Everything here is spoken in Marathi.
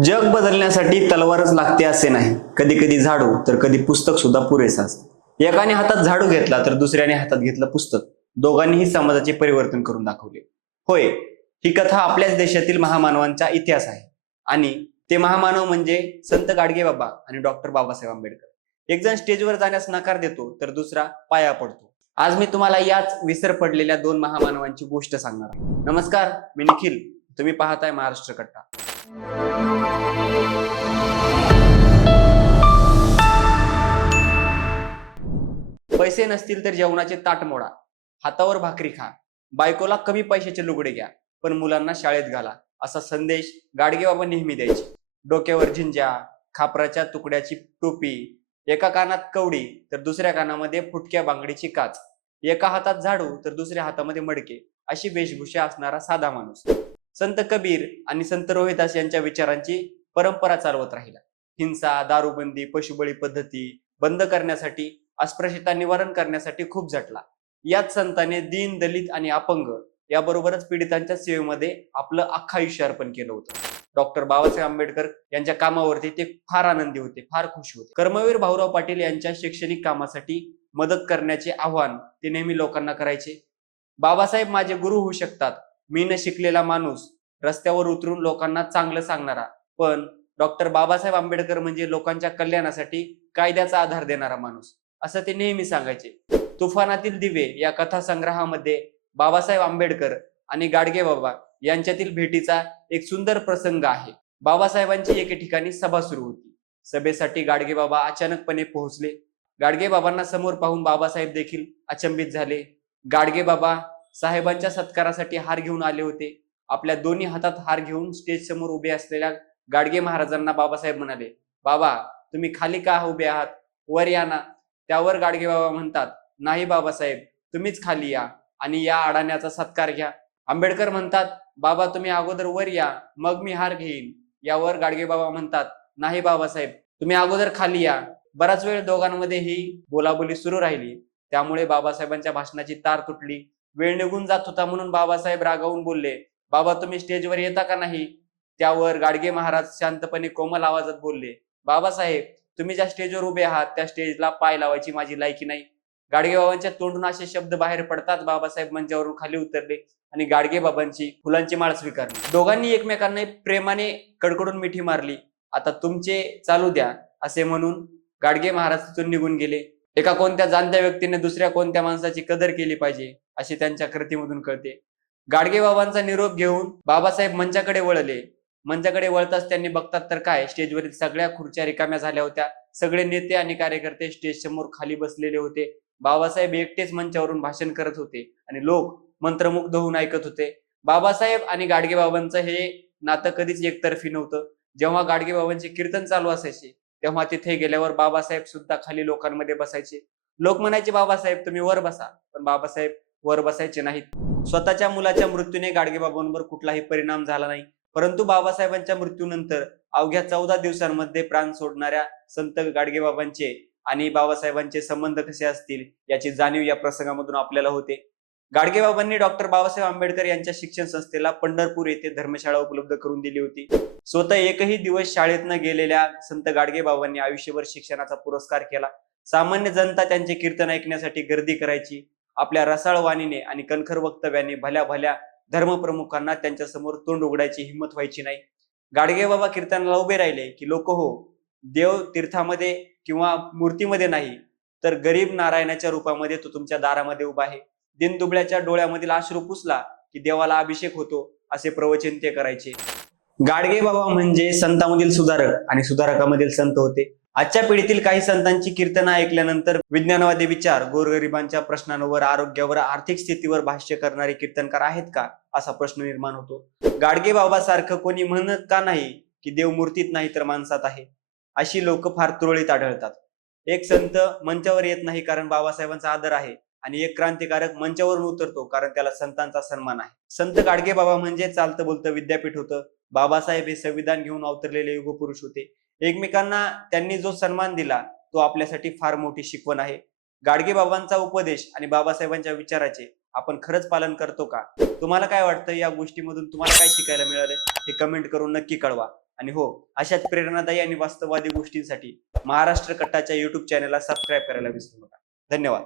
जग बदलण्यासाठी तलवारच लागते असे नाही. कधी कधी झाडू तर कधी पुस्तक सुद्धा पुरेसा असतं. एकाने हातात झाडू घेतला तर दुसऱ्याने हातात घेतलं पुस्तक. दोघांनीही समाजाचे परिवर्तन करून दाखवले. होय ही कथा आपल्याच देशातील महामानवांचा इतिहास आहे. आणि ते महामानव म्हणजे संत गाडगे बाबा आणि डॉक्टर बाबासाहेब आंबेडकर. एक जण स्टेजवर जाण्यास नकार देतो तर दुसरा पाया पडतो. आज मी तुम्हाला याच विसर पडलेल्या दोन महामानवांची गोष्ट सांगणार आहे. नमस्कार मी निखिल. तुम्ही पाहताय महाराष्ट्र कट्टा. पैसे नसतील तर जेवणाचे ताट मोडा. हातावर भाकरी खा. बायकोला कमी पैशाचे लुगडे घ्या पण मुलांना शाळेत घाला असा संदेश गाडगे बाबा नेहमी द्यायचे. डोक्यावर झिंज्या खापराच्या तुकड्याची टोपी एका कानात कवडी तर दुसऱ्या कानामध्ये फुटक्या बांगडीची काच एका हातात झाडू तर दुसऱ्या हातामध्ये मडके अशी वेशभूषा असणारा साधा माणूस. संत कबीर आणि संत रोहिदास यांच्या विचारांची परंपरा चालवत राहिला. हिंसा दारूबंदी पशुबळी पद्धती बंद करण्यासाठी अस्पृश्यता निवारण करण्यासाठी खूप झटला. याच संताने दीन दलित आणि अपंग याबरोबरच पीडितांच्या सेवेमध्ये आपलं अख्खा आयुष्य अर्पण केलं होतं. डॉक्टर बाबासाहेब आंबेडकर यांच्या कामावरती ते फार आनंदी होते फार खुश होते. कर्मवीर भाऊराव पाटील यांच्या शैक्षणिक कामासाठी मदत करण्याचे आव्हान ते नेहमी लोकांना करायचे. बाबासाहेब माझे गुरु होऊ शकतात मी न शिकलेला माणूस रस्त्यावर उतरून लोकांना चांगलं सांगणारा पण डॉक्टर बाबासाहेब आंबेडकर म्हणजे लोकांच्या कल्याणासाठी कायद्याचा आधार देणारा माणूस असं ते नेहमी सांगायचे. तुफानातील दिवे या कथासंग्रहामध्ये बाबासाहेब आंबेडकर आणि गाडगे बाबा यांच्यातील भेटीचा एक सुंदर प्रसंग आहे. बाबासाहेबांची एके ठिकाणी सभा सुरू होती. सभेसाठी गाडगे बाबा अचानकपणे पोहोचले. गाडगे बाबांना समोर पाहून बाबासाहेब देखील अचंबित झाले. गाडगे बाबा साहेबांच्या सत्कारासाठी हार घेऊन आले होते. आपल्या दोन्ही हातात हार घेऊन स्टेज समोर उभे असलेल्या गाडगे महाराजांना बाबासाहेब म्हणाले बाबा तुम्ही खाली का उभे आहात? वर या ना. त्यावर गाडगे बाबा म्हणतात नाही बाबासाहेब तुम्हीच खाली या आणि या अडाण्याचा सत्कार घ्या. आंबेडकर म्हणतात बाबा तुम्ही अगोदर वर या मग मी हार घेईन. यावर गाडगे बाबा म्हणतात नाही बाबासाहेब तुम्ही अगोदर खाली या. बराच वेळ दोघांमध्ये ही बोलाबोली सुरू राहिली. त्यामुळे बाबासाहेबांच्या भाषणाची तार तुटली. वेळ निघून जात होता म्हणून बाबासाहेब रागावून बोलले बाबा तुम्ही स्टेजवर येता का नाही? त्यावर गाडगे महाराज शांतपणे कोमल आवाजात बोलले बाबासाहेब तुम्ही ज्या स्टेजवर उभे आहात त्या स्टेजला पाय लावायची माझी लायकी नाही. गाडगे बाबांच्या तोंडून असे शब्द बाहेर पडतात बाबासाहेब मंचावरून खाली उतरले आणि गाडगे बाबांची फुलांची माळ स्वीकारली. दोघांनी एकमेकांना प्रेमाने कडकडून मिठी मारली आता तुमचे चालू द्या असे म्हणून गाडगे महाराज तिथून निघून गेले. एका कोणत्या जाणत्या व्यक्तीने दुसऱ्या कोणत्या माणसाची कदर केली पाहिजे अशी त्यांच्या कृतीमधून कळते. गाडगे बाबांचा निरोप घेऊन बाबासाहेब मंचाकडे वळले. मंचाकडे वळताच त्यांनी बघतात तर काय स्टेजवरील सगळ्या खुर्च्या रिकाम्या झाल्या होत्या. सगळे नेते आणि कार्यकर्ते स्टेज समोर खाली बसलेले होते. बाबासाहेब एकटेच मंचावरून भाषण करत होते आणि लोक मंत्रमुग्ध होऊन ऐकत होते. बाबासाहेब आणि गाडगे बाबांचं हे नातं कधीच एकतर्फी नव्हतं. जेव्हा गाडगे बाबांचे कीर्तन चालू असायचे तेव्हा तिथे गेल्यावर बाबासाहेब सुद्धा खाली लोकांमध्ये बसायचे. लोक म्हणायचे बाबासाहेब तुम्ही वर बसा. पण बाबासाहेब वर बसायचे नाहीत. स्वतःच्या मुलाच्या मृत्यूने गाडगेबाबांवर कुठलाही परिणाम झाला नाही. परंतु बाबासाहेबांच्या मृत्यूनंतर अवघ्या चौदा दिवसांमध्ये प्राण सोडणाऱ्या संत गाडगेबाबांचे आणि बाबासाहेबांचे संबंध कसे असतील याची जाणीव या प्रसंगामधून आपल्याला होते. गाडगेबाबांनी डॉक्टर बाबासाहेब आंबेडकर यांच्या शिक्षण संस्थेला पंढरपूर येथे धर्मशाळा उपलब्ध करून दिली होती. स्वतः एकही दिवस शाळेत न गेलेल्या संत गाडगेबाबांनी आयुष्यभर शिक्षणाचा पुरस्कार केला. सामान्य जनता त्यांचे कीर्तन ऐकण्यासाठी गर्दी करायची आपल्या रसाळ वाणीने आणि कणखर वक्तव्याने भल्या भल्या धर्मप्रमुखांना त्यांच्यासमोर तोंड उघडायची हिंमत व्हायची नाही. गाडगेबाबा कीर्तनाला उभे राहिले की लोक हो देव तीर्थामध्ये किंवा मूर्तीमध्ये नाही तर गरीब नारायणाच्या रूपामध्ये तो तुमच्या दारामध्ये उभा आहे. दिनदुबळ्याच्या डोळ्यामधील आश्रू पुसला की देवाला अभिषेक होतो असे प्रवचन ते करायचे. गाडगे बाबा म्हणजे संतामधील सुधारक आणि सुधारकामधील संत होते. आजच्या पिढीतील काही संतांची कीर्तन ऐकल्यानंतर विज्ञानवादी विचार गोरगरिबांच्या प्रश्नांवर आरोग्यावर आर्थिक स्थितीवर भाष्य करणारे कीर्तनकार आहेत का असा प्रश्न निर्माण होतो. गाडगे बाबासारखं कोणी म्हणत का नाही की देव मूर्तीत नाही तर माणसात आहे? अशी लोक फार तुरळीत आढळतात. एक संत मंचावर येत नाही कारण बाबासाहेबांचा आदर आहे. आणि एक क्रांतिकारक मंचावरून उतरतो कारण त्याला संतांचा सन्मान आहे. संत गाडगे बाबा म्हणजे चालतं बोलतं विद्यापीठ होतं. बाबासाहेब हे संविधान घेऊन अवतरलेले युगपुरुष होते. एकमेकांना त्यांनी जो सन्मान दिला तो आपल्यासाठी फार मोठी शिकवण आहे. गाडगे बाबांचा उपदेश आणि बाबासाहेबांच्या विचाराचे आपण खरंच पालन करतो का? तुम्हाला काय वाटतं? या गोष्टीमधून तुम्हाला काय शिकायला मिळालं? हे कमेंट करून नक्की कळवा. आणि हो अशाच प्रेरणादायी आणि वास्तववादी गोष्टींसाठी महाराष्ट्र कट्टाच्या युट्यूब चॅनलला सबस्क्राईब करायला विसरू नका. धन्यवाद.